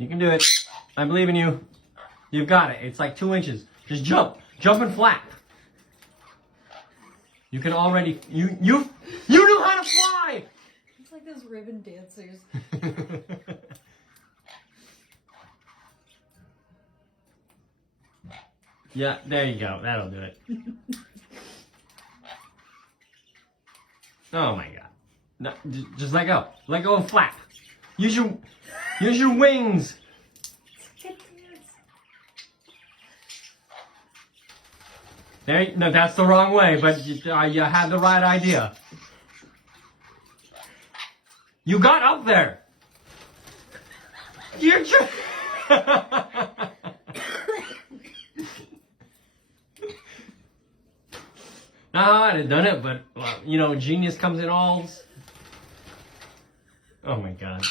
You can do it. I believe in you. You've got it. It's like 2 inches. Just jump. Jump and flap. You can already... You know how to fly! It's like those ribbon dancers. Yeah, there you go. That'll do it. Oh my god. No, just let go. Let go and flap. Use your wings. No, that's the wrong way, but you had the right idea. You got up there. You're No, I'd have done it, but, well, you know, genius comes in all... Oh my god.